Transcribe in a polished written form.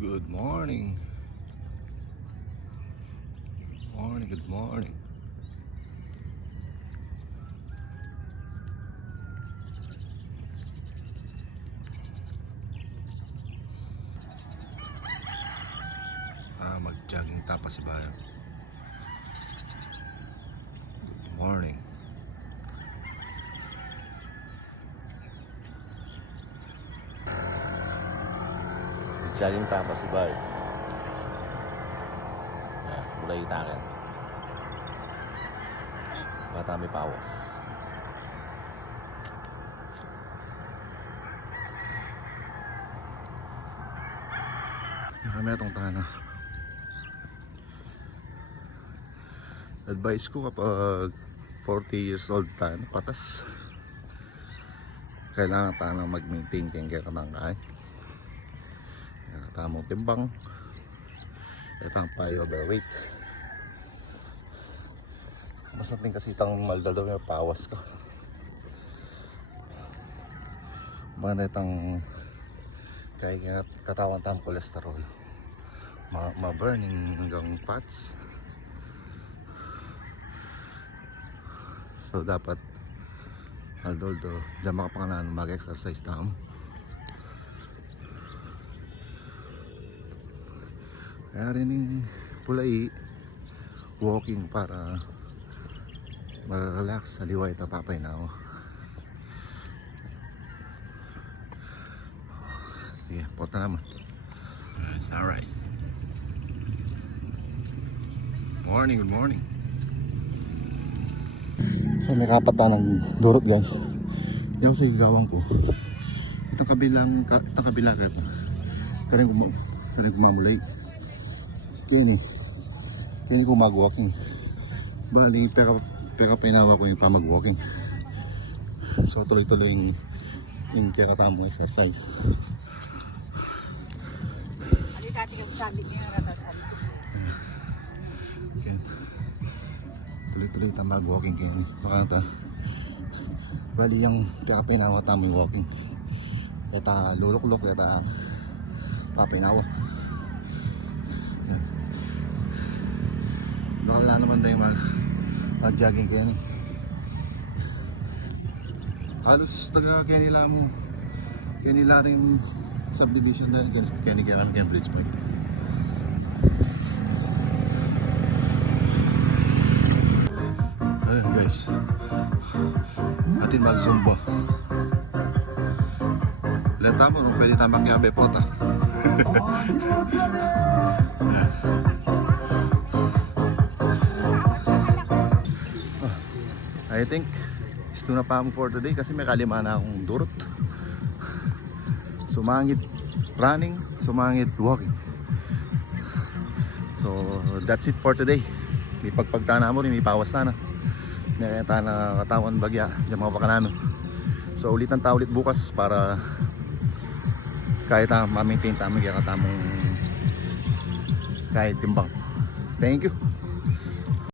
Good morning. Good morning. Mag-jogging tapas si Bayo. Good morning. Jogging tapas si Bayo. Mulai itakan. Matami pawas. Kami itong tanah. Advice ko kapag 40 years old tayo patas, kailangan tayo mag-maintain kaya katangkain, tamang timbang, itang pay overweight. Mas natin kasi itang maldado yung pawas ka, mana itang kaya katawan tayong kolesterol, ma-burning hanggang fats. So dapat although diyan makapangalan mag-exercise tayo. Kaya rin yung pulay walking para mag-relax sa liway na papay na ako. Sige, punta naman. It's alright. Good morning. So may kapat tayo ng durot guys. Yung sa igawang ko, itang kabila ka ito kareng kumamulay kaya ni ko mag-walking bali peka pinawa ko yung pa mag-walking. So tuloy-tuloy yung kaya katamong exercise. Tuloy-tuloy tayo mag-walking kaya ni baka bali yung pinawa tamang walking kaya ta luluklok kaya ta papinawa. Bakala naman na yung mag-jogging kaya ni halos taga kaya nila rin subdivision dahil kaya ni kaya Cambridge Park. Ayun guys, atin mag-zumba. Leta mo nung pwede tayo makiabe po ta. I think ito na pa for today kasi may kalima na akong durot. Sumangit running, sumangit walking. So that's it for today. May pagpagtana mo rin, may pawas na may na katawan bagya yung mga pakanano. So ulitan tayo ulit bukas para kahit ma-maintain tayo magkakatamong kahit timbang. Thank you.